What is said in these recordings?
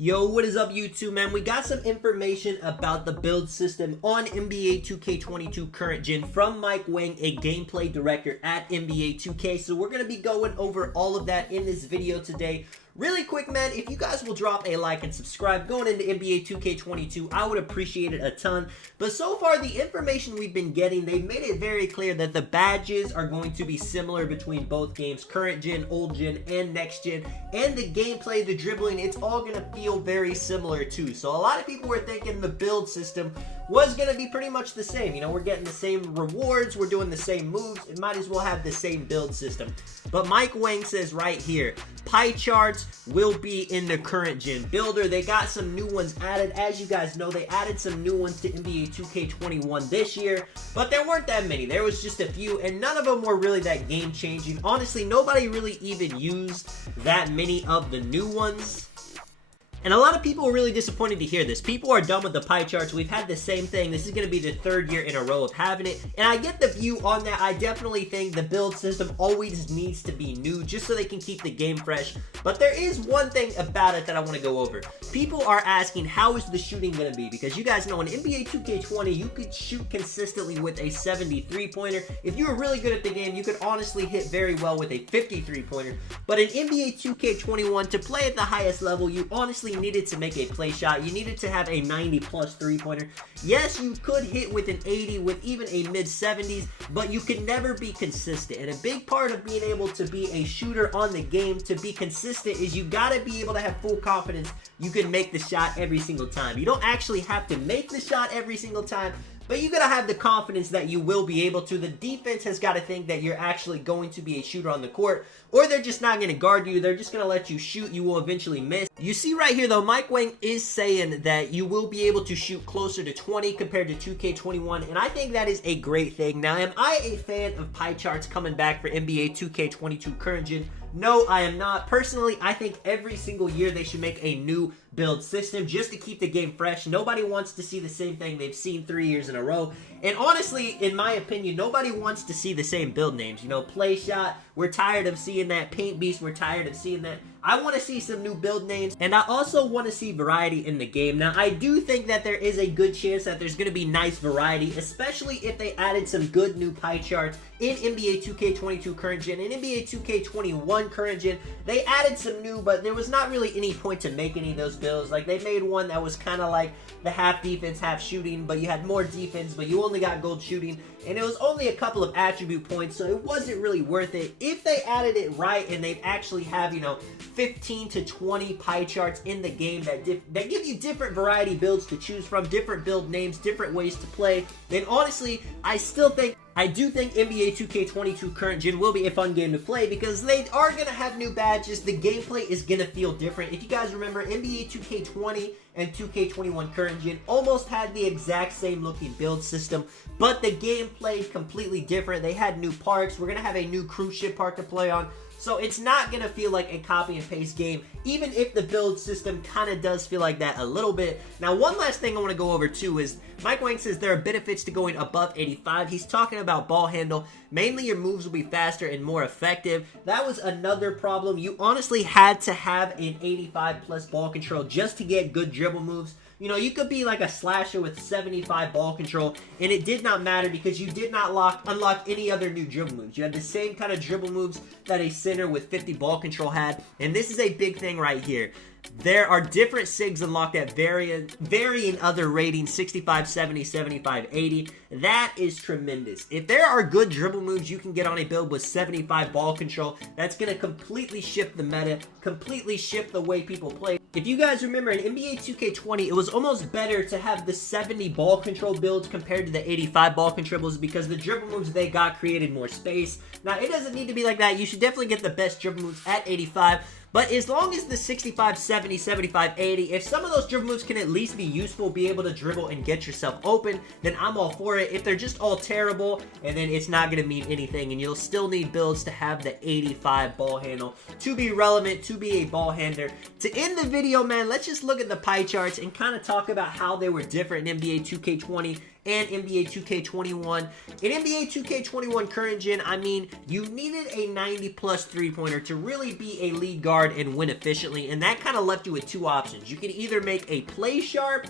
Yo, what is up YouTube, man? We got some information about the build system on NBA 2K22 current gen from Mike Wang, a gameplay director at NBA 2K. So we're going to be going over all of that in this video today. Really quick, man, if you guys will drop a like and subscribe going into NBA 2K22, I would appreciate it a ton. But so far, the information we've been getting, they've made it very clear that the badges are going to be similar between both games, current gen, old gen, and next gen. And the gameplay, the dribbling, it's all going to feel very similar too. So a lot of people were thinking the build system was going to be pretty much the same. You know, we're getting the same rewards, we're doing the same moves, it might as well have the same build system. But Mike Wang says right here, pie charts will be in the current gen builder. They got some new ones added. As you guys know, they added some new ones to NBA 2K21 this year, but there weren't that many. There was just a few, and none of them were really that game changing. Honestly, nobody really even used that many of the new ones. And a lot of people are really disappointed to hear this. People are done with the pie charts. We've had the same thing. This is going to be the third year in a row of having it. And I get the view on that. I definitely think the build system always needs to be new just so they can keep the game fresh. But there is one thing about it that I want to go over. People are asking, how is the shooting going to be? Because you guys know in NBA 2K20, you could shoot consistently with a 73-pointer. If you were really good at the game, you could honestly hit very well with a 53-pointer. But in NBA 2K21, to play at the highest level, you honestly needed to make a play shot. You needed to have a 90+ three-pointer. Yes, you could hit with an 80, with even a mid-70s, but you could never be consistent. And a big part of being able to be a shooter on the game, to be consistent, is you gotta be able to have full confidence you can make the shot every single time. You don't actually have to make the shot every single time, but you gotta have the confidence that you will be able to. The defense has got to think that you're actually going to be a shooter on the court, or they're just not going to guard you. They're just going to let you shoot. You will eventually miss. You see right here, though, Mike Wang is saying that you will be able to shoot closer to 20 compared to 2K21, and I think that is a great thing. Now, am I a fan of pie charts coming back for NBA 2K22 current gen? No, I am not. Personally, I think every single year they should make a new build system just to keep the game fresh. Nobody wants to see the same thing they've seen 3 years in a row. And honestly, in my opinion, nobody wants to see the same build names. You know, play shot, we're tired of seeing that. Paint beast, we're tired of seeing that. I want to see some new build names, and I also want to see variety in the game. Now, I do think that there is a good chance that there's going to be nice variety, especially if they added some good new pie charts in NBA 2K22 current gen. In NBA 2K21 current gen, they added some new, but there was not really any point to make any of those builds. Like, they made one that was kind of like the half defense, half shooting, but you had more defense, but you only got gold shooting, and it was only a couple of attribute points, so it wasn't really worth it. If they added it right and they actually have, you know, 15 to 20 pie charts in the game that give you different variety builds to choose from, different build names, different ways to play, then honestly, I do think NBA 2K22 current gen will be a fun game to play because they are going to have new badges. The gameplay is going to feel different. If you guys remember, NBA 2K20 and 2K21 current gen almost had the exact same looking build system, but the game played completely different. They had new parks. We're going to have a new cruise ship park to play on. So it's not going to feel like a copy and paste game, even if the build system kind of does feel like that a little bit. Now, one last thing I want to go over too is Mike Wang says there are benefits to going above 85. He's talking about ball handle. Mainly your moves will be faster and more effective. That was another problem. You honestly had to have an 85+ ball control just to get good dribble moves. You know, you could be like a slasher with 75 ball control, and it did not matter because you did not unlock any other new dribble moves. You had the same kind of dribble moves that a center with 50 ball control had, and this is a big thing right here. There are different SIGs unlocked at varying other ratings, 65, 70, 75, 80. That is tremendous. If there are good dribble moves you can get on a build with 75 ball control, that's going to completely shift the meta, completely shift the way people play. If you guys remember in NBA 2K20, it was almost better to have the 70 ball control builds compared to the 85 ball controls because the dribble moves they got created more space. Now, it doesn't need to be like that. You should definitely get the best dribble moves at 85. But as long as the 65, 70, 75, 80, if some of those dribble moves can at least be useful, be able to dribble and get yourself open, then I'm all for it. If they're just all terrible, and then it's not going to mean anything, and you'll still need builds to have the 85 ball handle to be relevant, to be a ball handler. To end the video, man, let's just look at the pie charts and kind of talk about how they were different in NBA 2K20 and NBA 2K21. In NBA 2K21 current gen, I mean, you needed a 90-plus three-pointer to really be a lead guard and win efficiently, and that kind of left you with two options. You could either make a play sharp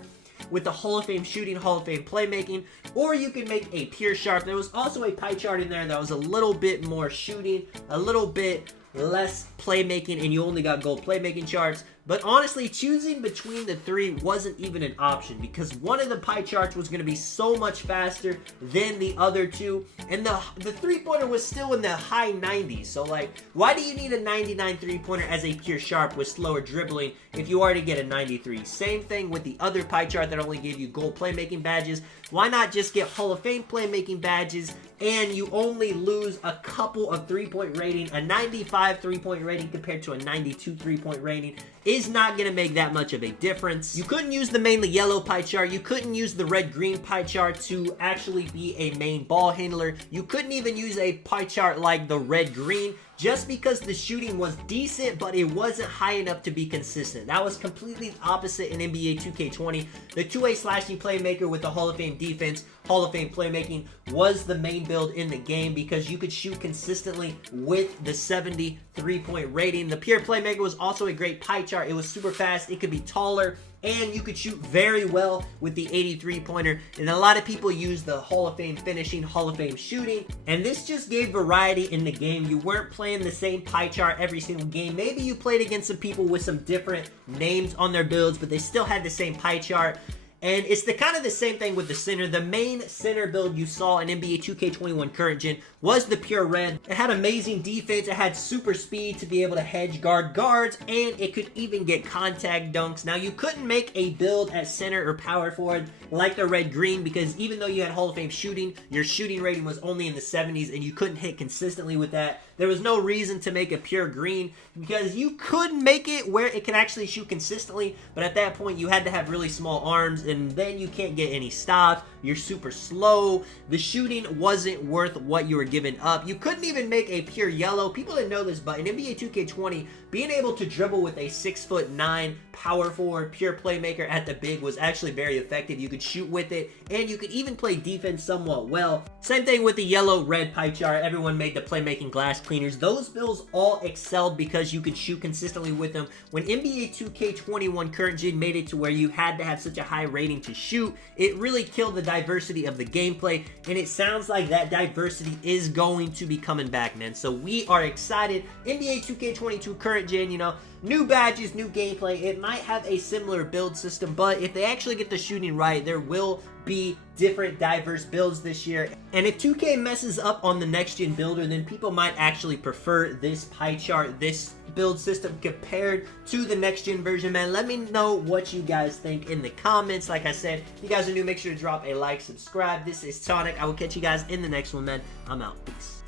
with the Hall of Fame shooting, Hall of Fame playmaking, or you can make a pure sharp. There was also a pie chart in there that was a little bit more shooting, a little bit less playmaking, and you only got gold playmaking charts. But honestly, choosing between the three wasn't even an option because one of the pie charts was going to be so much faster than the other two, and the three-pointer was still in the high 90s. So like, why do you need a 99 three-pointer as a pure sharp with slower dribbling if you already get a 93? Same thing with the other pie chart that only gave you gold playmaking badges. Why not just get Hall of Fame playmaking badges and you only lose a couple of three-point rating? A 95 three-point rating compared to a 92 three-point rating is not going to make that much of a difference. You couldn't use the mainly yellow pie chart. You couldn't use the red-green pie chart to actually be a main ball handler. You couldn't even use a pie chart like the red-green just because the shooting was decent, but it wasn't high enough to be consistent. That was completely opposite in NBA 2K20. The two-way slashing playmaker with the Hall of Fame defense, Hall of Fame playmaking was the main build in the game because you could shoot consistently with the 70 three-point rating. The pure playmaker was also a great pie chart. It was super fast. It could be taller, and you could shoot very well with the 83-pointer. And a lot of people use the Hall of Fame finishing, Hall of Fame shooting, and this just gave variety in the game. You weren't playing the same pie chart every single game. Maybe you played against some people with some different names on their builds, but they still had the same pie chart. And it's the kind of the same thing with the center. The main center build you saw in NBA 2K21 current gen was the pure red. It had amazing defense, it had super speed to be able to hedge guards, and it could even get contact dunks. Now you couldn't make a build at center or power forward like the red-green because even though you had Hall of Fame shooting, your shooting rating was only in the 70s and you couldn't hit consistently with that. There was no reason to make a pure green because you could make it where it could actually shoot consistently, but at that point you had to have really small arms, and then you can't get any stops. You're super slow. The shooting wasn't worth what you were giving up. You couldn't even make a pure yellow. People didn't know this, but in NBA 2K20, being able to dribble with a 6'9" power forward pure playmaker at the big was actually very effective. You could shoot with it, and you could even play defense somewhat well. Same thing with the yellow-red pie chart. Everyone made the playmaking glass cleaners. Those builds all excelled because you could shoot consistently with them. When NBA 2K21 current gen made it to where you had to have such a high rating to shoot, it really killed the diversity of the gameplay, and it sounds like that diversity is going to be coming back, man. So we are excited. NBA 2K22 current gen, you know, new badges, new gameplay. It might have a similar build system, but if they actually get the shooting right, there will be different diverse builds this year. And if 2K messes up on the next gen builder, then people might actually prefer this pie chart, this build system compared to the next gen version, man. Let me know what you guys think in the comments. Like I said, if you guys are new, make sure to drop a like, subscribe. This is Sonic. I will catch you guys in the next one, man. I'm out. Peace.